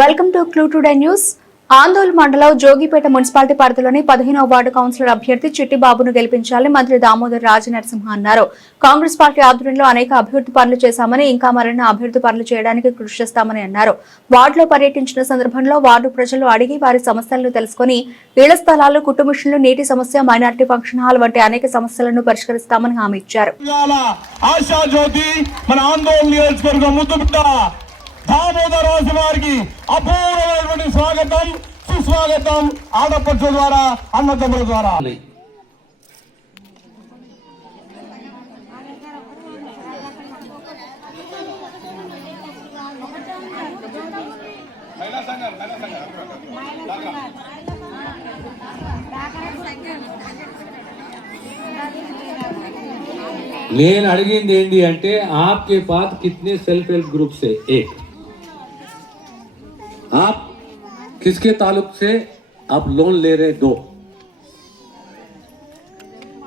Welcome to clue today news. ఆందోళన మండలం Jogipet municipality పరిధిలోని 15వ వార్డు కౌన్సిలర్ అభ్యర్థి చిట్టిబాబును గెలిపించాలని మంత్రి దామోదర్ రాజనరసింహ అన్నారు. కాంగ్రెస్ పార్టీ ఆధ్వర్యంలో అనేక అభివృద్ధి పనులు చేశామని, ఇంకా మరిన్ని అభివృద్ధి పనులు చేయడానికి కృషి చేస్తామని అన్నారు. వార్డులో పర్యటించిన సందర్భంలో వార్డు ప్రజలు అడిగి వారి సమస్యలను తెలుసుకుని ఇళ్ల స్థలాలు, కుట్టు మిషన్లు, నీటి సమస్య, మైనారిటీ ఫంక్షన్ హాల్ వంటి అనేక సమస్యలను పరిష్కరిస్తామని హామీ ఇచ్చారు. దామోదర్ రాజు గారికి అపూర్వమైనటువంటి స్వాగతం, సుస్వాగతం ఆడపడుచు ద్వారా, అన్నదమ్ముల ద్వారా. నేను అడిగింది ఏంటి అంటే आपके पास कितने सेल्फ हेल्प ग्रुप से एक आप किसके ताल्लुक से आप लोन ले रहे दो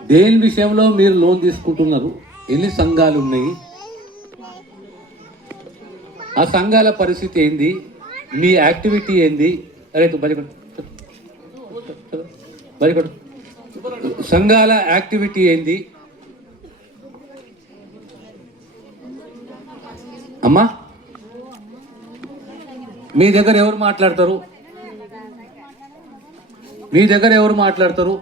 దేని విషయంలో మీరు లోన్ తీసుకుంటున్నారు, ఎన్ని సంఘాలు ఉన్నాయి, ఆ సంఘాల పరిస్థితి ఏంది, మీ యాక్టివిటీ ఏంది, అరే బరికొడు సంఘాల యాక్టివిటీ ఏంది అమ్మా. మీ దగ్గర ఎవరు మాట్లాడతారు, మీ దగ్గర ఎవరు మాట్లాడతారు?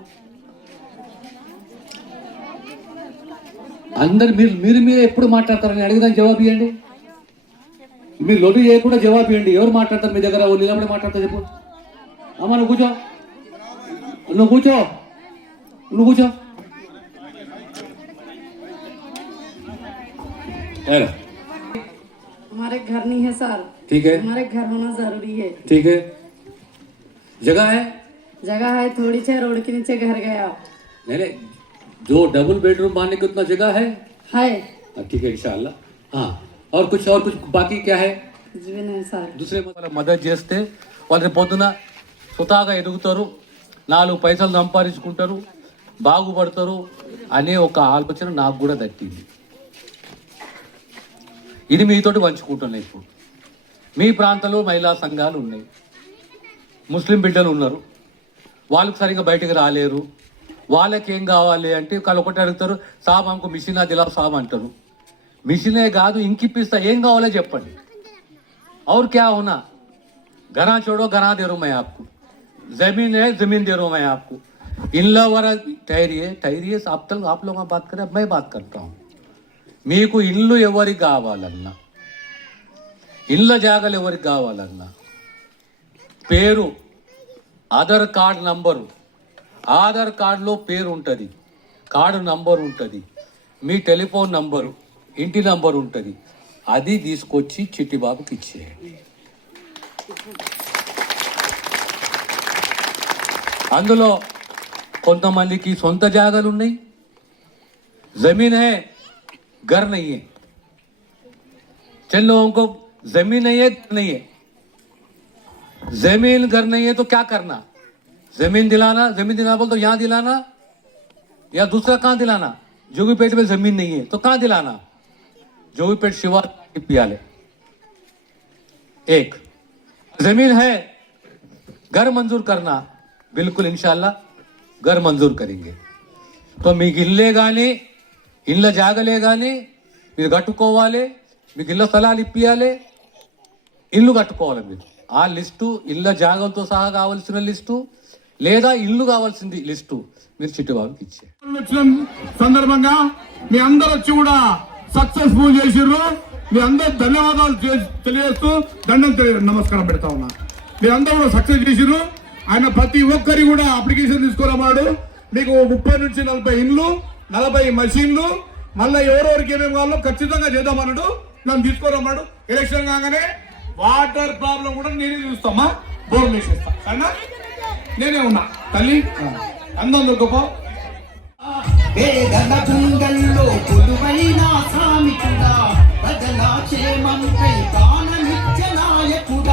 అందరు మీరు మీరు ఎప్పుడు మాట్లాడతారని అడిగిదాన్ని జవాబు ఇవ్వండి. మీరు లొడ్డు చేయకుండా జవాబు ఇవ్వండి. ఎవరు మాట్లాడతారు మీ దగ్గర? నిలబడి మాట్లాడతారు చెప్పు. అమ్మా నువ్వు కూర్చో, నువ్వు కూర్చో, నువ్వు కూర్చో. हमारे घर नहीं है सर. ठीक है, हमारे घर होना जरूरी है. ठीक है. जगह है? जगह है थोड़ी सी, रोड के नीचे घर गया. नहीं, जो डबल बेडरूम बनाने की उतना जगह है? ठीक है इंशाल्लाह. हाँ, और कुछ बाकी क्या है? नहीं सर. दूसरे మదత్ చేస్తే వాళ్ళు పొద్దున స్వతహాగా ఎదుగుతారు, 4 పైసలు సంపాదించుకుంటారు, బాగుపడతారు అనే ఒక ఆలోచన నాకు కూడా దక్కింది. ఇది మీతోటి పంచుకుంటున్నాయి. ఇప్పుడు మీ ప్రాంతంలో మహిళా సంఘాలు ఉన్నాయి, ముస్లిం బిడ్డలు ఉన్నారు, వాళ్ళకి సరిగ్గా బయటకు రాలేరు. వాళ్ళకి ఏం కావాలి అంటే వాళ్ళు ఒకటి అడుగుతారు, సాబ్ हमको మిషన్ దిలా సాబ్ అంటారు. మిషనే కాదు ఇంకిప్పిస్తా, ఏం కావాలో చెప్పండి. और क्या होना, घरा छोड़ो घरा दे रहा हूं मैं आपको, जमीन है जमीन दे रहा हूं मैं आपको. इन लोग ठहरिए आप लोग बात करें, मैं बात करता हूँ. మీకు ఇల్లు ఎవరికి కావాలన్నా, ఇళ్ళ జాగాలు ఎవరికి కావాలన్నా, పేరు, ఆధార్ కార్డ్ నంబరు, ఆధార్ కార్డులో పేరు ఉంటుంది, కార్డు నంబర్ ఉంటుంది, మీ టెలిఫోన్ నంబరు, ఇంటి నంబర్ ఉంటుంది, అది తీసుకొచ్చి చిట్టిబాబుకి ఇచ్చేయండి. అందులో కొంతమందికి సొంత జాగాలు ఉన్నాయి, జమీన్ హే घर नहीं है. जिन लोगों को जमीन नहीं है, घर नहीं है, जमीन घर नहीं है तो क्या करना? जमीन दिलाना बोल तो यहां दिलाना या दूसरा कहां दिलाना? जोगीपेट में जमीन नहीं है तो कहां दिलाना? जोगीपेट शिवा पियाले. एक जमीन है, घर मंजूर करना, बिल्कुल इंशाल्लाह घर मंजूर करेंगे. तो మీకు ఇల్లే కానీ ఇళ్ళ జాగలే కానీ మీరు కట్టుకోవాలి, మీకు ఇళ్ళ స్థలాలు ఇప్పియాలి, ఇల్లు కట్టుకోవాలి. మీరు ఆ లిస్టు, ఇళ్ళ జాగలతో సహా కావాల్సిన లిస్టు లేదా ఇల్లు కావాల్సింది లిస్టు మీరు చిట్టిబాబుకి ఇచ్చే సందర్భంగా మీ అందరూ వచ్చి కూడా సక్సెస్ఫుల్ చేసిర్రు. మీ అందరూ ధన్యవాదాలు తెలియజేస్తూ నమస్కారం పెడతా ఉన్నా. మీరు అందరూ కూడా సక్సెస్ చేసిర్రు. ఆయన ప్రతి ఒక్కరి కూడా అప్లికేషన్ తీసుకురమ్మాడు. మీకు 30 నుంచి 40 ఇండ్లు, 40 మషీన్లు, మళ్ళీ ఎవరెవరికి ఏమేమి కావాలో ఖచ్చితంగా చేద్దామన్నాడు. నన్ను తీసుకోరన్నాడు. ఎలక్షన్ కాగానే వాటర్ ప్రాబ్లం కూడా నేనే చూస్తామా, బోర్ వేసేస్తా, సరేనా? నేనే ఉన్నా తల్లి, అందం గొప్ప వేదన గుండెల్లో కొలువైన సామికుడా, ప్రజల క్షేమంపై ప్రాణమిచ్చ నాయకుడా.